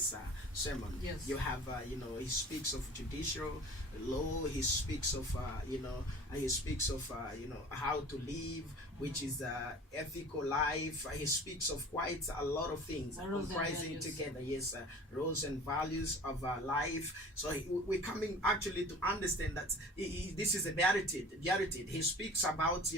this sermon. Yes. You have, he speaks of judicial law. He speaks of, he speaks of, how to live, which is ethical life. He speaks of quite a lot of things comprising together. Yes, rules and values of life. So we're coming actually to understand that this is a beatitude. He speaks about,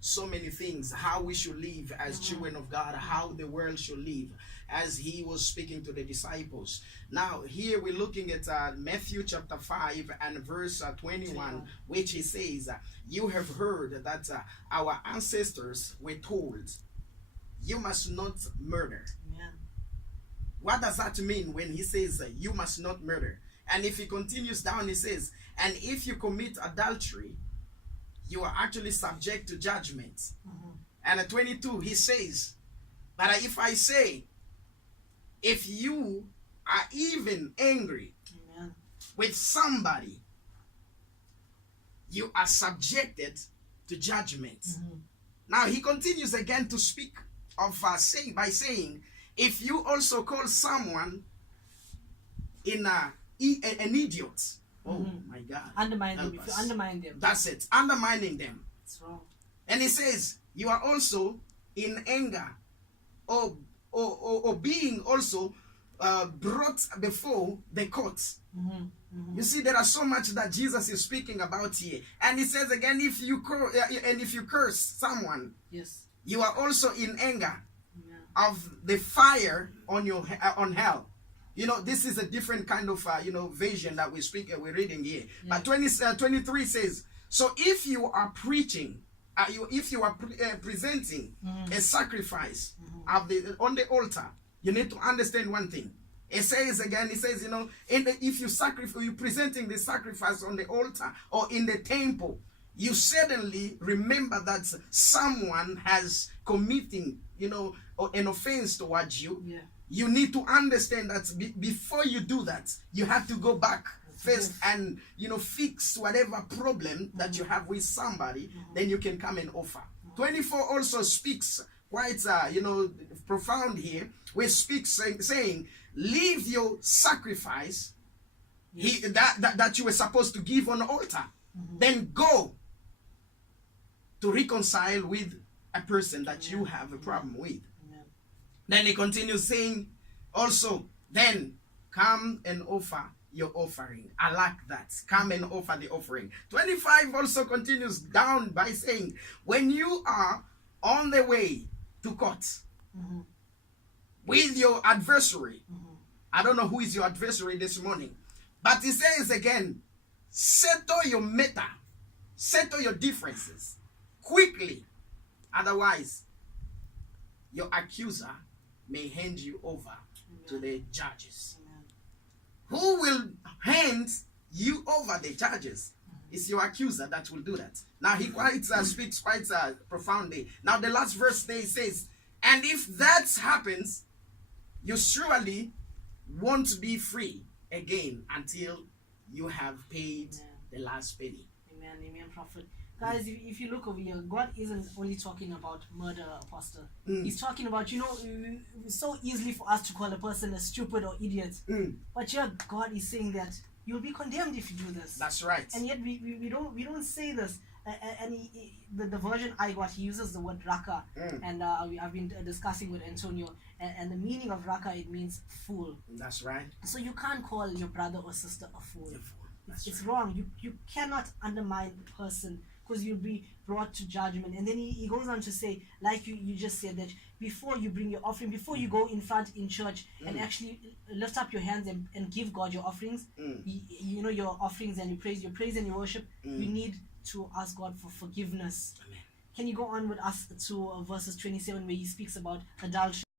so many things, how we should live as children of God, how the world should live, as he was speaking to the disciples. Now here we're looking at Matthew chapter 5 and verse 21, which he says, you have heard that our ancestors were told, you must not murder. Yeah. What does that mean when he says you must not murder? And if he continues down, he says, and if you commit adultery, you are actually subject to judgment. And at 22 he says, but if I say, if you are even angry with somebody, you are subjected to judgment. Now he continues again to speak of saying, if you also call someone an idiot, oh my God, undermine them. If you undermine them, that's it, undermining them. It's wrong. And he says, you are also in anger, or being also brought before the courts. You see, there are so much that Jesus is speaking about here. And he says again, if you curse someone, yes, you are also in anger of the fire on hell. This is a different kind of vision that we're reading here. But 23 says, so if you are preaching, if you are presenting a sacrifice on the altar, you need to understand one thing. It says again, if you're presenting the sacrifice on the altar or in the temple, you suddenly remember that someone has committing, an offense towards you. Yeah. You need to understand that before you do that, you have to go back first and fix whatever problem that you have with somebody. Then you can come and offer. 24 also speaks quite profound here. We speak saying, leave your sacrifice that you were supposed to give on the altar, then go to reconcile with a person that you have a problem with. Then he continues saying also, then come and offer your offering. I like that. Come and offer the offering. 25 also continues down by saying, when you are on the way to court with your adversary, I don't know who is your adversary this morning, but he says again, settle your matter, settle your differences quickly, otherwise your accuser may hand you over to the judges. Who will hand you over the judges? It's your accuser that will do that. Now he quite speaks quite profoundly. Now the last verse there says, and if that happens, you surely won't be free again until you have paid the last penny. Amen, prophet. Guys, if you look over here, God isn't only talking about murder, Apostle. He's talking about, it's so easily for us to call a person a stupid or idiot. But here God is saying that you'll be condemned if you do this. That's right. And yet we don't say this. And the version I got, he uses the word raka. And I've been discussing with Antonio. And the meaning of raka, it means fool. That's right. So you can't call your brother or sister a fool. It's right. wrong. You cannot undermine a person, because you'll be brought to judgment. And then he goes on to say, like you just said, that before you bring your offering, before you go in front in church and actually lift up your hands and give God your offerings, your offerings and your praise and your worship, you need to ask God for forgiveness. Amen. Can you go on with us to verses 27 where he speaks about adultery?